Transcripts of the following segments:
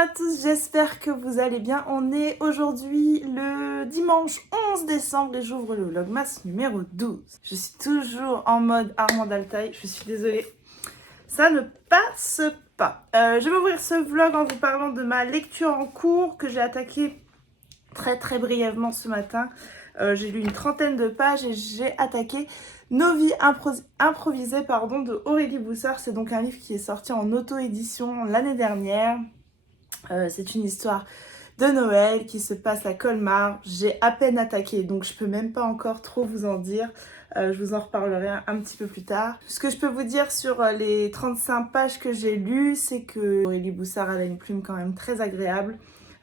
à tous, j'espère que vous allez bien. On est aujourd'hui le dimanche 11 décembre et j'ouvre le vlogmas numéro 12. Je suis toujours en mode Armand Altaï, je suis désolée, ça ne passe pas. Je vais ouvrir ce vlog en vous parlant de ma lecture en cours que j'ai attaquée très brièvement ce matin. J'ai lu une trentaine de pages et j'ai attaqué Nos vies improvisées de Aurélie Boussard. C'est donc un livre qui est sorti en auto-édition l'année dernière. C'est une histoire de Noël qui se passe à Colmar. J'ai à peine attaqué, donc je peux même pas encore trop vous en dire. Je vous en reparlerai un petit peu plus tard. Ce que je peux vous dire sur les 35 pages que j'ai lues, c'est que Aurélie Boussard elle a une plume quand même très agréable.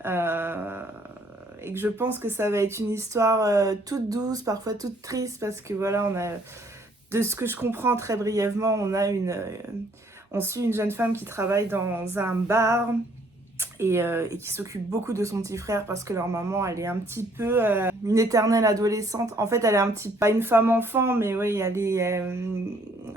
Et que je pense que ça va être une histoire toute douce, parfois toute triste, parce que voilà, on a, de ce que je comprends très brièvement, on suit une jeune femme qui travaille dans un bar et qui s'occupe beaucoup de son petit frère parce que leur maman, elle est un petit peu une éternelle adolescente. En fait, elle est pas une femme enfant, mais oui, elle est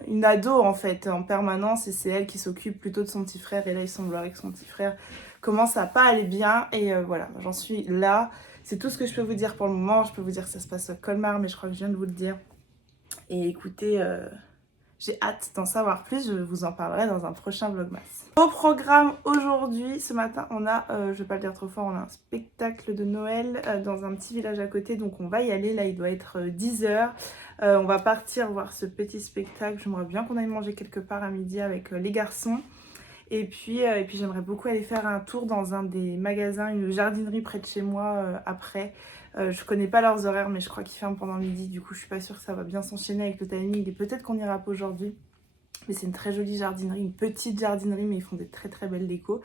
une ado en fait, en permanence, et c'est elle qui s'occupe plutôt de son petit frère. Et là, il semblerait que son petit frère commence à pas aller bien, et voilà, j'en suis là. C'est tout ce que je peux vous dire pour le moment. Je peux vous dire que ça se passe à Colmar, mais je crois que je viens de vous le dire. Et écoutez, j'ai hâte d'en savoir plus, je vous en parlerai dans un prochain vlogmas. Au programme aujourd'hui, ce matin, on a, je vais pas le dire trop fort, on a un spectacle de Noël dans un petit village à côté, donc on va y aller. Là, il doit être 10h. On va partir voir ce petit spectacle. J'aimerais bien qu'on aille manger quelque part à midi avec les garçons. Et puis j'aimerais beaucoup aller faire un tour dans un des magasins, une jardinerie près de chez moi après. Je connais pas leurs horaires, mais je crois qu'ils ferment pendant midi. Du coup, je suis pas sûre que ça va bien s'enchaîner avec le timing. Et peut-être qu'on ira pas aujourd'hui. Mais c'est une très jolie jardinerie, une petite jardinerie, mais ils font des très belles décos.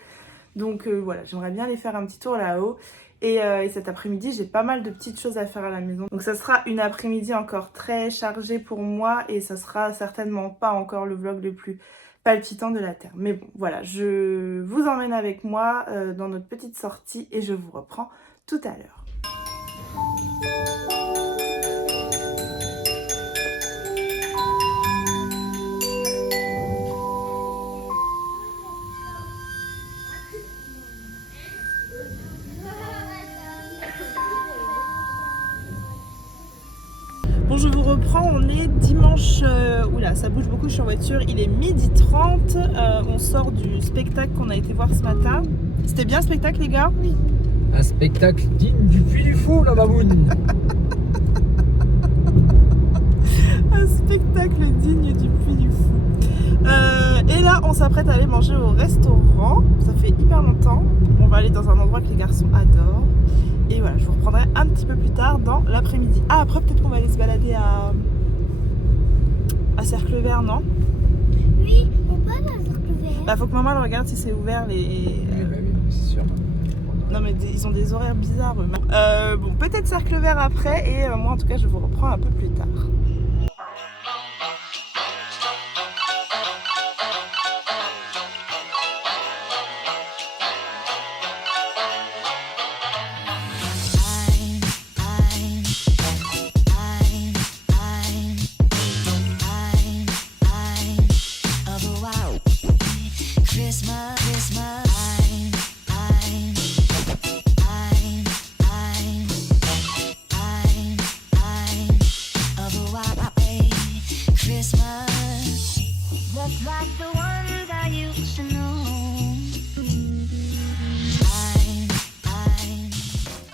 Donc voilà, j'aimerais bien aller faire un petit tour là-haut. Et cet après-midi, j'ai pas mal de petites choses à faire à la maison. Donc ça sera une après-midi encore très chargée pour moi. Et ça sera certainement pas encore le vlog le plus palpitant de la Terre. Mais bon, voilà, je vous emmène avec moi dans notre petite sortie et je vous reprends tout à l'heure. Bon, je vous reprends, on est dimanche, oula, ça bouge beaucoup, je suis en voiture, il est 12h30, on sort du spectacle qu'on a été voir ce matin. C'était bien le spectacle, les gars? Oui. Un spectacle digne du Puy du Fou, la baboune. Un spectacle digne du Puy du Fou. Et là, on s'apprête à aller manger au restaurant, ça fait hyper longtemps. On va aller dans un endroit que les garçons adorent. Et voilà, je vous reprendrai un petit peu plus tard dans l'après-midi. Ah, après, peut-être qu'on va aller se balader à Cercle Vert, non? Oui, on peut aller à Cercle Vert. Bah, faut que maman le regarde si c'est ouvert les... Oui, c'est sûr. Non, mais ils ont des horaires bizarres, eux. Bon, peut-être Cercle Vert après, et moi, en tout cas, je vous reprends un peu plus tard.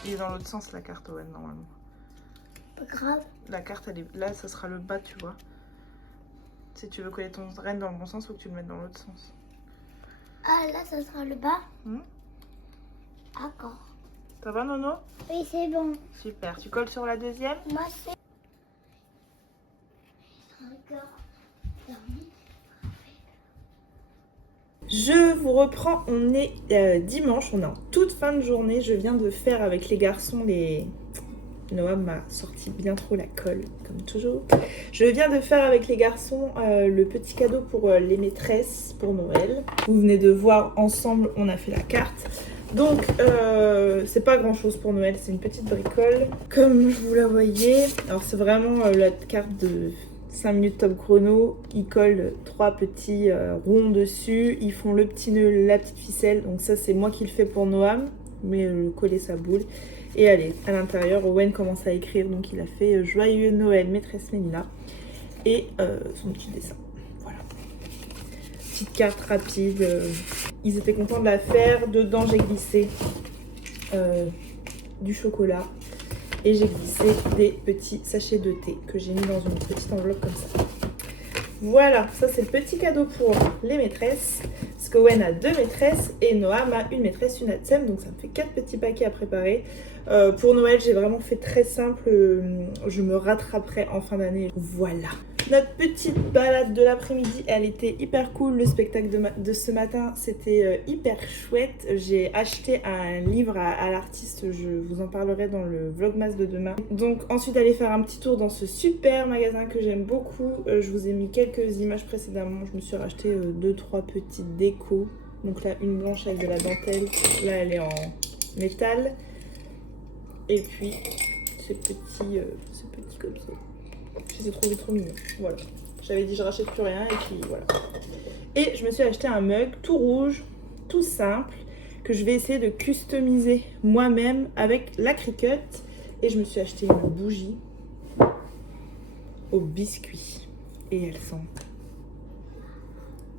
Il est dans l'autre sens, la carte, ouais, normalement. Pas grave. La carte, elle est... là, ça sera le bas, tu vois. Si tu veux coller ton renne dans le bon sens, faut que tu le mettes dans l'autre sens. Ah, là, ça sera le bas. D'accord. Ça va, Nono? Oui, c'est bon. Super. Tu colles sur la deuxième? Moi, c'est... Je vous reprends, on est dimanche, on est en toute fin de journée. Je viens de faire avec les garçons les... Noam m'a sorti bien trop la colle, comme toujours. Je viens de faire avec les garçons le petit cadeau pour les maîtresses pour Noël. Vous venez de voir ensemble, on a fait la carte. Donc, c'est pas grand chose pour Noël, c'est une petite bricole. Comme vous la voyez, alors c'est vraiment la carte de 5 minutes top chrono, ils collent 3 petits ronds dessus, ils font le petit nœud, la petite ficelle, donc ça c'est moi qui le fais pour Noam, mais coller sa boule. Et allez, à l'intérieur, Owen commence à écrire, donc il a fait Joyeux Noël, maîtresse Mélina, et son petit dessin. Voilà. Petite carte rapide, ils étaient contents de la faire. Dedans, j'ai glissé du chocolat et j'ai glissé des petits sachets de thé que j'ai mis dans une petite enveloppe comme ça. Voilà, ça c'est le petit cadeau pour les maîtresses. Parce que Owen a 2 maîtresses et Noam a une maîtresse, une ATSEM. Donc ça me fait 4 petits paquets à préparer. Pour Noël, j'ai vraiment fait très simple. Je me rattraperai en fin d'année. Voilà. Notre petite balade de l'après-midi, elle était hyper cool. Le spectacle de ce matin, c'était hyper chouette. J'ai acheté un livre à l'artiste, je vous en parlerai dans le vlogmas de demain. Donc ensuite, aller faire un petit tour dans ce super magasin que j'aime beaucoup. Je vous ai mis quelques images précédemment. Je me suis racheté 2-3 petites décos. Donc là, une blanche avec de la dentelle. Là, elle est en métal. Et puis, ces petits comme ça. Je les ai trouvés trop mignons. Voilà. J'avais dit je rachète plus rien et puis voilà. Et je me suis acheté un mug tout rouge, tout simple, que je vais essayer de customiser moi-même avec la Cricut. Et je me suis acheté une bougie au biscuit. Et elle sent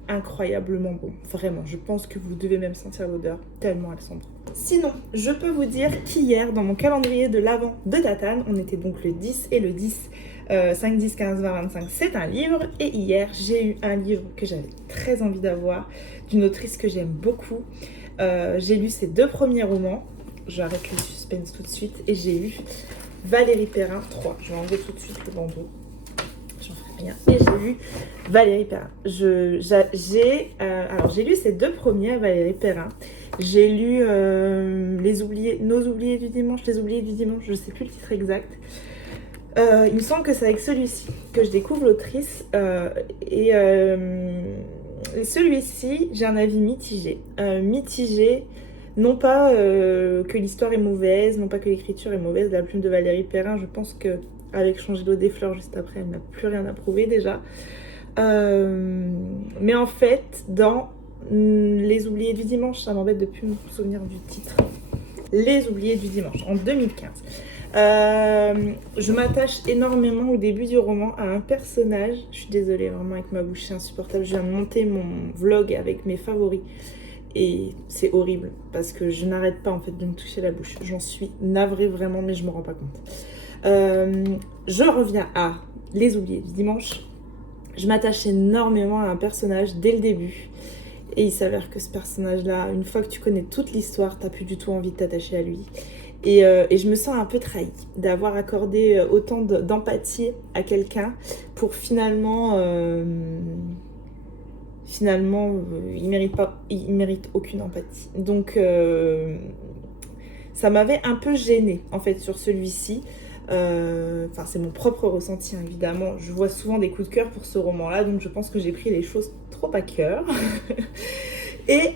incroyablement bon. Vraiment, je pense que vous devez même sentir l'odeur, tellement elle sent bon. Sinon, je peux vous dire qu'hier, dans mon calendrier de l'Avent de Tatane, on était donc le 10 et le 10, 5, 10, 15, 20, 25, c'est un livre. Et hier, j'ai eu un livre que j'avais très envie d'avoir, d'une autrice que j'aime beaucoup. J'ai lu ses 2 premiers romans. J'arrête le suspense tout de suite. Et j'ai lu Valérie Perrin 3. Je vais enlever tout de suite le bandeau. J'en ferai rien. Et j'ai lu Valérie Perrin. Alors, j'ai lu ces 2 premiers, Valérie Perrin. J'ai lu Nos oubliés du dimanche, Les oubliés du dimanche, je ne sais plus le titre exact. Il me semble que c'est avec celui-ci que je découvre l'autrice. Et celui-ci, j'ai un avis mitigé. Mitigé, non pas que l'histoire est mauvaise, non pas que l'écriture est mauvaise. La plume de Valérie Perrin, je pense qu'avec Changer l'eau des fleurs juste après, elle n'a plus rien à prouver déjà. Mais en fait, dans Les oubliés du dimanche, ça m'embête de plus me souvenir du titre. Les oubliés du dimanche, en 2015. Je m'attache énormément au début du roman à un personnage. Je suis désolée, vraiment avec ma bouche, c'est insupportable. Je viens de monter mon vlog avec mes favoris et c'est horrible parce que je n'arrête pas en fait de me toucher la bouche. J'en suis navrée vraiment, mais je me rends pas compte. Je reviens à Les oubliés du dimanche. Je m'attache énormément à un personnage dès le début. Et il s'avère que ce personnage-là, une fois que tu connais toute l'histoire, t'as plus du tout envie de t'attacher à lui. Et je me sens un peu trahie d'avoir accordé autant d'empathie à quelqu'un pour finalement, il mérite aucune empathie. Donc, ça m'avait un peu gênée en fait sur celui-ci. Enfin, c'est mon propre ressenti, hein, évidemment. Je vois souvent des coups de cœur pour ce roman-là, donc je pense que j'ai pris les choses trop à cœur. Et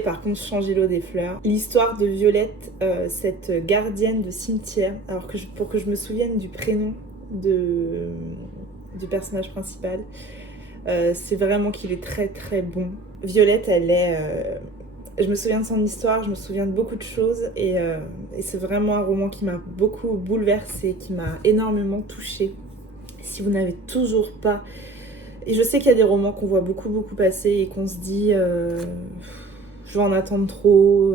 par contre, Changer l'eau des fleurs. L'histoire de Violette, cette gardienne de cimetière. Alors pour que je me souvienne du prénom du personnage principal, c'est vraiment qu'il est très très bon. Violette, elle est... je me souviens de son histoire, je me souviens de beaucoup de choses et c'est vraiment un roman qui m'a beaucoup bouleversée, qui m'a énormément touchée. Si vous n'avez toujours pas... Et je sais qu'il y a des romans qu'on voit beaucoup passer et qu'on se dit je vais en attendre trop.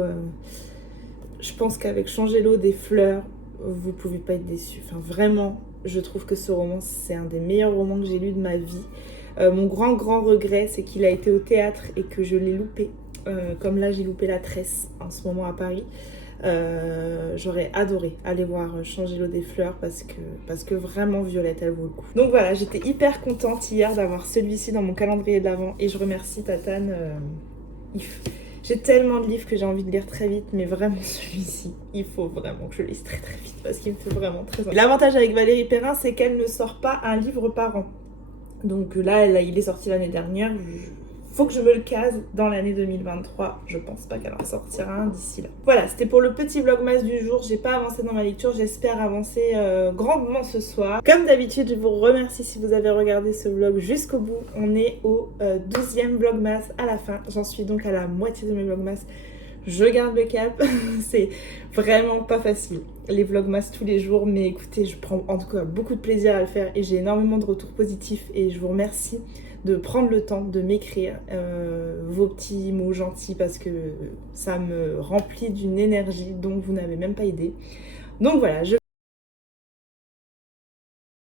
Je pense qu'avec Changer l'eau des fleurs, vous pouvez pas être déçus. Enfin vraiment, je trouve que ce roman, c'est un des meilleurs romans que j'ai lu de ma vie. Mon grand regret, c'est qu'il a été au théâtre et que je l'ai loupé. Comme là, j'ai loupé La Tresse en ce moment à Paris. J'aurais adoré aller voir Changer l'eau des fleurs parce que vraiment Violette, elle vaut le coup. Donc voilà, j'étais hyper contente hier d'avoir celui-ci dans mon calendrier de l'Avent et je remercie Tatane. J'ai tellement de livres que j'ai envie de lire très vite, mais vraiment celui-ci, il faut vraiment que je lise très vite parce qu'il me fait vraiment très envie. L'avantage avec Valérie Perrin, c'est qu'elle ne sort pas un livre par an. Donc là, il est sorti l'année dernière. faut que je me le case dans l'année 2023. Je pense pas qu'elle en sortira un d'ici là. Voilà, c'était pour le petit vlogmas du jour. J'ai pas avancé dans ma lecture, j'espère avancer grandement ce soir. Comme d'habitude, je vous remercie si vous avez regardé ce vlog jusqu'au bout. On est au 12e vlogmas à la fin. J'en suis donc à la moitié de mes vlogmas. Je garde le cap, c'est vraiment pas facile les vlogmas tous les jours, mais écoutez, je prends en tout cas beaucoup de plaisir à le faire et j'ai énormément de retours positifs et je vous remercie de prendre le temps de m'écrire vos petits mots gentils parce que ça me remplit d'une énergie dont vous n'avez même pas idée. Donc voilà,